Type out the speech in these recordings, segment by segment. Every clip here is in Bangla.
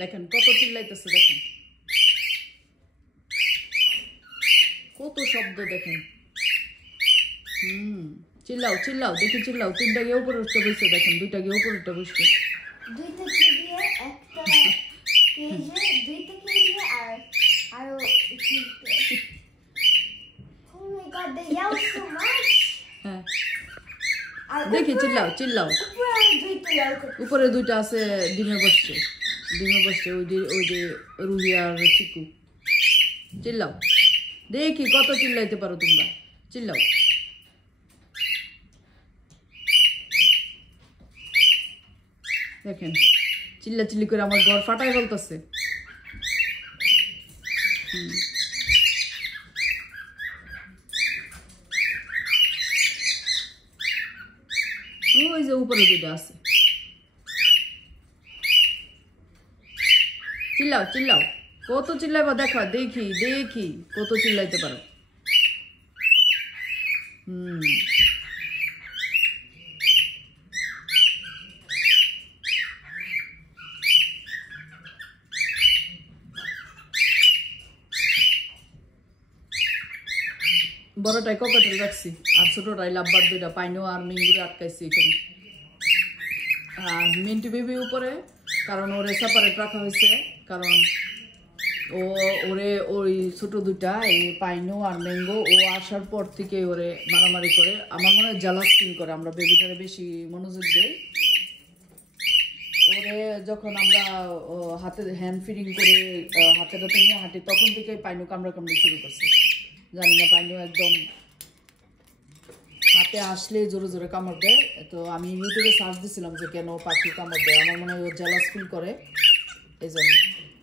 দেখেন কত চিল্লাইতেছে, দেখেন কত শব্দ, দেখেন। চিল্লাও চিল্লাও, দেখি চিল্লাও। 3টা গিয়ে উপরে উঠতে বসছে, দেখেন 2টা গিয়ে উপরে উঠতে বসছে। 2টা কেজি একটা কেজি 2টা কেজি আর Oh my god, they yell so much. হ্যাঁ দেখি চিল্লাও চিল্লাও। উপরে 2টা আছে ডিমে বসছে, ডিমে বসছে। ওই যে রুহি আর চিকু। চিল্লাও, দেখি কত চিল্লাইতে পারো তোমরা, চিল্লাও। দেখেন চিল্লা চিল্লি করে আমার ঘর ফাটাই বলতেছে। ওই যে উপরে 2টা আছে। চিল্লাও চিল্লাও, কত চিল্লাইবা দেখো, দেখি দেখি কত চিল্লাইতে পারো। বড়টাই ককাটেল রাখছি, আর ছোটটাই লাভবার 2টা পাইনো আর মিঙ্গুরে আটকাইছি এখানে। আর মিন্টু বেবি উপরে, কারণ ওরে সেপারেট রাখা হয়েছে, কারণ ওরে ওই ছোট 2টা এই পাইনো আর ম্যাঙ্গো ও আসার পর থেকে ওরে মারামারি করে। আমার মনে হয় জালাস ফিল করে, আমরা বেবিটারে বেশি মনোযোগ দিই। ওরে যখন আমরা হাতে হ্যান্ড ফিডিং করে হাতে নিয়ে হাঁটি, তখন থেকে পাইনো কামড়াকামড়ি শুরু করছে। জানি না, পাইনো একদম হাতে আসলে জোরে জোরে কামড় দেয়। তো আমি ইউটিউবে সার্চ দিছিলাম যে কেন পাখি কামড় দেয়, আমার মনে হয় ও জেলাস ফিল করে এই জন্য।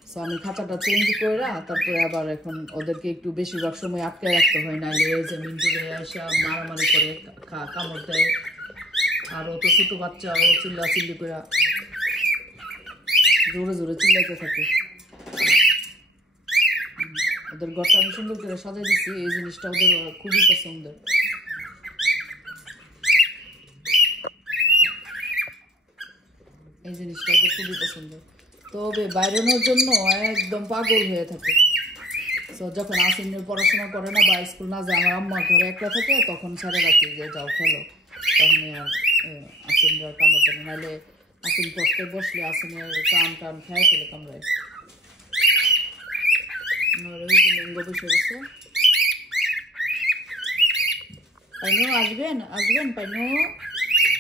সো আমি খাঁচাটা চেঞ্জ করে তারপরে আবার এখন ওদেরকে একটু বেশিরভাগ সময় আটকায় রাখতে হয়, নাইলে ওই যে মিন্টুরে এসে মারামারি করে কামড় দেয়। আর ও তো ছোটো বাচ্চা, ও চিল্লা চিল্লি করে জোরে জোরে চিল্লাইতে থাকে। ওদের ঘরটা আমি সুন্দর করে সাজাই দিচ্ছি, এই জিনিসটা ওদের খুবই পছন্দের। এই জিনিসটা ওদের খুবই পছন্দের। তবে বাইরেনোর জন্য একদম পাগল হয়ে থাকে। তো যখন আসিনের পড়াশোনা করে না বা স্কুল না যায়, আমার আম্মা ঘরে একলা থাকে, তখন ছেড়ে রাখি যে যাও খেলো, তখন আর আসিনরা কামড় দেয়। নাহলে আসিন পড়তে বসলে আসিনের টান খেয়ে ফেলে কামড়ায়। ম্যাঙ্গো বসে বসে। পাইনো আসবেন আসবেন, পাইনো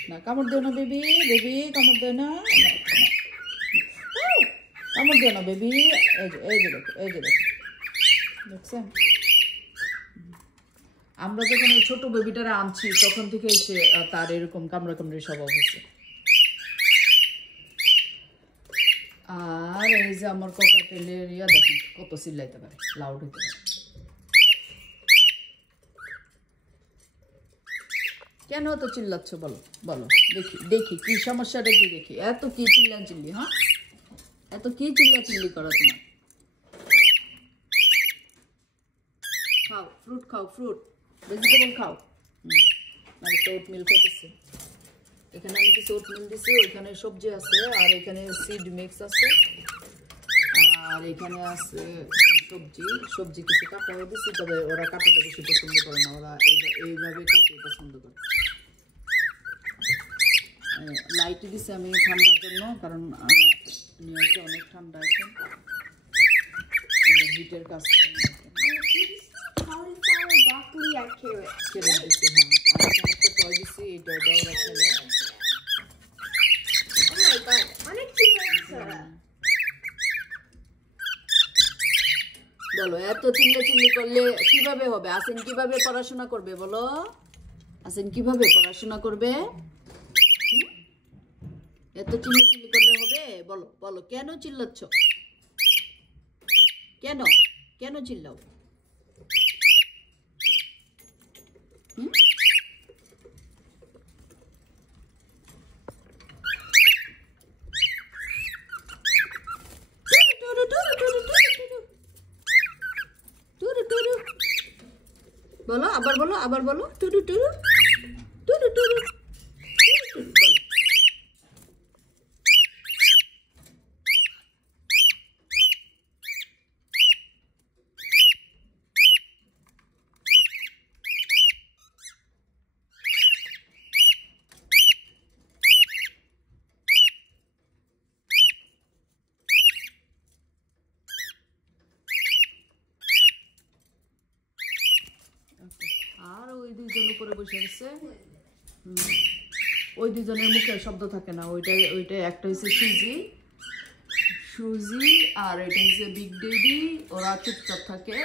না কামড় দেও না বেবি, বেবি কামড় দেয় না, কামড় দেও না বেবি। এই যে দেখো, এই যে দেখো, দেখছেন? আমরা যখন ওই ছোট বেবিটারা আনছি তখন থেকে এসে তার এরকম কামড়াকামড়ি স্বভাব হচ্ছে। আর এই যে আমার ককাটেলের দেখেন কত চিল্লাইতে পারে, লাউড হইতে পারে। কেন এত চিল্লাচ্ছ বলো বলো, দেখি দেখি কি সমস্যাটা, কি দেখি এত কি চিল্লা চিল্লি। হ্যাঁ এত কি চিল্লা চিল্লি করো তোমার? খাও ফ্রুট, খাও ফ্রুট, ভেজিটেবল খাও। আর একটা ওটমিল খেতেছে। এখানে আমি কিছু ওটমিল দিছি, ওইখানে সবজি আছে, আর এখানে সিড মিক্স আছে, আর এখানে আছে সবজি কিছু কাটাও দিছি। তবে ওরা কাটাটা বেশি পছন্দ করে না, ওরা এইভাবে খাইতে পছন্দ করে। লাইট দিছি আমি ঠান্ডার জন্য, কারণ নিউ ইয়র্কে অনেক ঠান্ডা এখন, হিটের কাজ করে। বলো এত চিল্লি করলে কিভাবে হবে? আসেন কিভাবে পড়াশোনা করবে বলো? আসেন কিভাবে পড়াশোনা করবে? এত চিল্লি করলে হবে? বলো বলো, কেন চিল্লাচ্ছ? কেন কেন চিল্লাও? বলো আবার, বলো আবার, বলো টুরু টুরু টুরু টুরু বলো। করে বসে গেছে। ওই দুজনের মুখে শব্দ থাকে না, ওইটা একটা হচ্ছে সুজি আর এটা হচ্ছে বিগ ডেডি, ওরা চুপচাপ থাকে,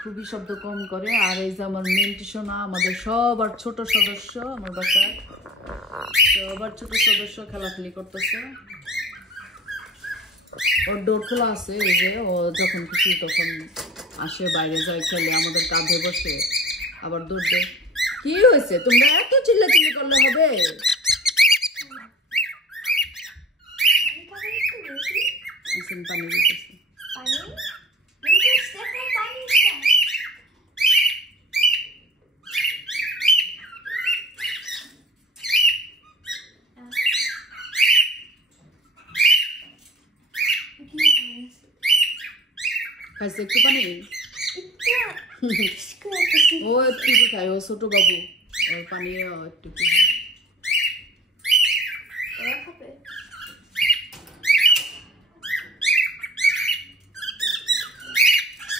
খুবই শব্দ কম করে। আর এই যে আমার মিন্টি সোনা, আমাদের সবার ছোট সদস্য, আমার বাসার সবার ছোট সদস্য খেলাখেলি করতেছে। ওর ডোর খোলা আছে, এই যে ও যখন খুশি তখন আসে, বাইরে যায়, খেলে, আমাদের কাঁধে বসে আবার দৌড় দেয়। কি হয়েছে, তোমরা এত চিল্লাচিল্লি করলে হবে? পানি দিতেছে। খাইছে একটু পানি? ও একটু খায়, ও ছোট বাবু, ওর পানি একটু খায়।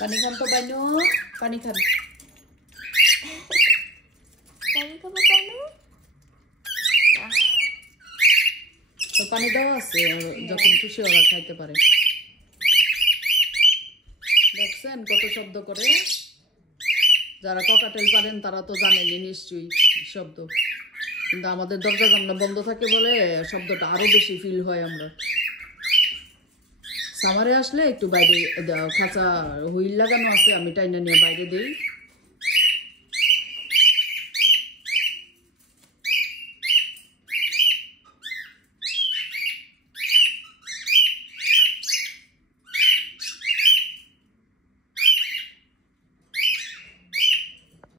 পানি খান তো বাইনো, পানি খান। তো পানি দেওয়া আছে, যখন খুশি ওরা খাইতে পারে। দেখছেন কত শব্দ করে? যারা ককাটেল পারেন তারা তো জানেনই নিশ্চয়ই শব্দ, কিন্তু আমাদের দরজা জানলা বন্ধ থাকে বলে শব্দটা আরো বেশি ফিল হয়। আমরা সামারে আসলে একটু বাইরে, খাঁচা হুইল লাগানো আছে, আমি টাইনা নিয়ে বাইরে দিই,